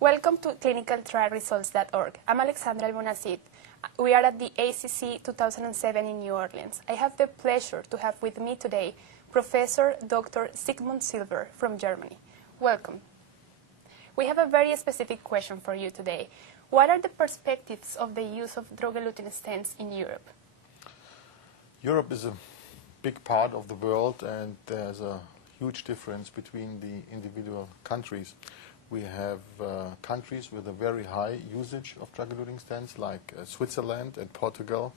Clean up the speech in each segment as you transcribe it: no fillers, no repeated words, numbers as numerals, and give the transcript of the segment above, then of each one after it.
Welcome to clinicaltrialresults.org. I'm Alexandra Almonacid. We are at the ACC 2007 in New Orleans. I have the pleasure to have with me today Professor Dr. Sigmund Silber from Germany. Welcome. We have a very specific question for you today. What are the perspectives of the use of drug-eluting stents in Europe? Europe is a big part of the world, and there's a huge difference between the individual countries. We have countries with a very high usage of drug-eluting stents, like Switzerland and Portugal.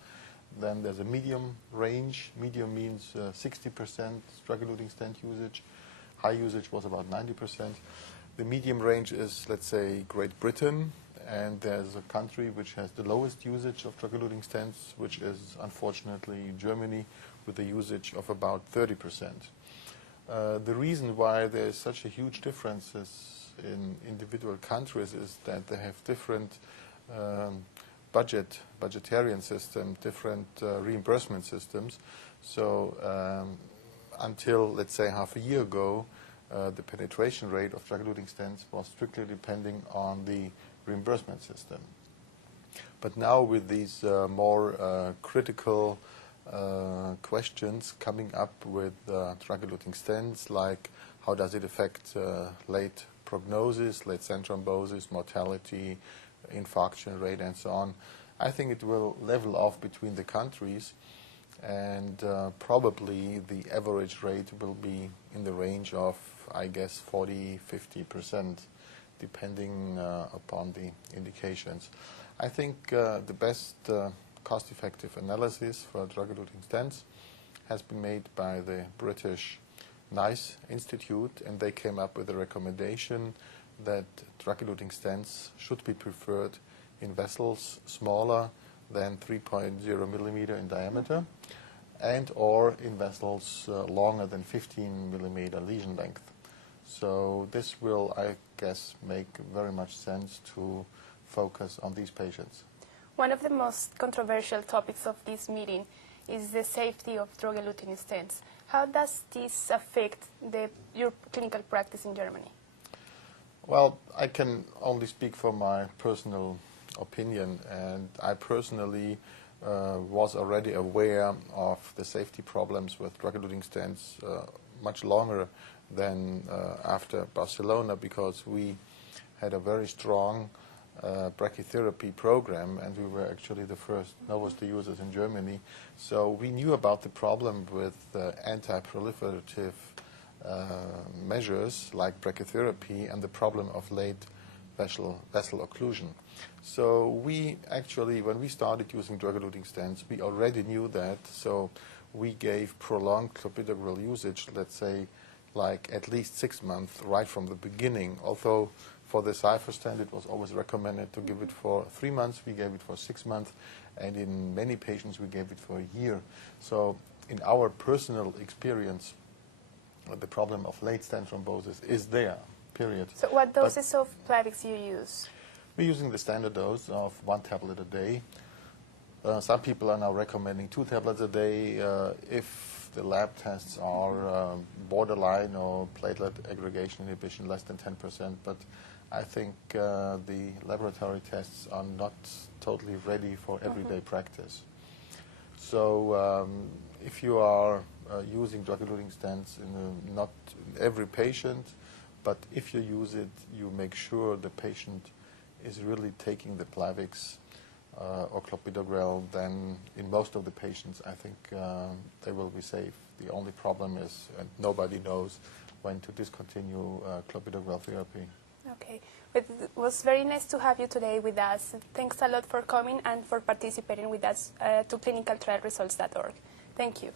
Then there's a medium range. Medium means 60% drug-eluting stent usage. High usage was about 90%. The medium range is, let's say, Great Britain, and there's a country which has the lowest usage of drug-eluting stents, which is, unfortunately, Germany, with a usage of about 30%. The reason why there's such a huge differences in individual countries is that they have different budgetarian system, different reimbursement systems. So until, let's say, half a year ago, the penetration rate of drug-eluting stents was strictly depending on the reimbursement system. But now with these more critical questions coming up with drug-eluting stents, like how does it affect late prognosis, late stent thrombosis, mortality, infarction rate, and so on, I think it will level off between the countries, and probably the average rate will be in the range of, I guess, 40–50%, depending upon the indications. I think the best cost-effective analysis for drug-eluting stents has been made by the British NICE Institute, and they came up with a recommendation that drug-eluting stents should be preferred in vessels smaller than 3.0 millimeter in diameter, and or in vessels longer than 15 millimeter lesion length. So this will, I guess, make very much sense to focus on these patients. One of the most controversial topics of this meeting is the safety of drug-eluting stents. How does this affect your clinical practice in Germany? Well, I can only speak for my personal opinion, and I personally was already aware of the safety problems with drug-eluting stents much longer than after Barcelona, because we had a very strong brachytherapy program, and we were actually the first novosteroid users in Germany. So we knew about the problem with anti-proliferative measures like brachytherapy and the problem of late vessel occlusion. So we actually, when we started using drug-eluting stents, we already knew that. So we gave prolonged clopidogrel usage, let's say, like at least 6 months right from the beginning. Although for the Cypher stent, it was always recommended to give it for 3 months. We gave it for 6 months, and in many patients, we gave it for a year. So in our personal experience, the problem of late stent thrombosis is there, period. So what doses of Plavix you use? We're using the standard dose of 1 tablet a day. Some people are now recommending 2 tablets a day if the lab tests are borderline or platelet aggregation inhibition less than 10%. But I think the laboratory tests are not totally ready for everyday practice. So if you are using drug-eluting stents in not every patient, but if you use it, you make sure the patient is really taking the Plavix or clopidogrel, then in most of the patients, I think they will be safe. The only problem is, and nobody knows, when to discontinue clopidogrel therapy. Okay. It was very nice to have you today with us. Thanks a lot for coming and for participating with us to clinicaltrialresults.org. Thank you.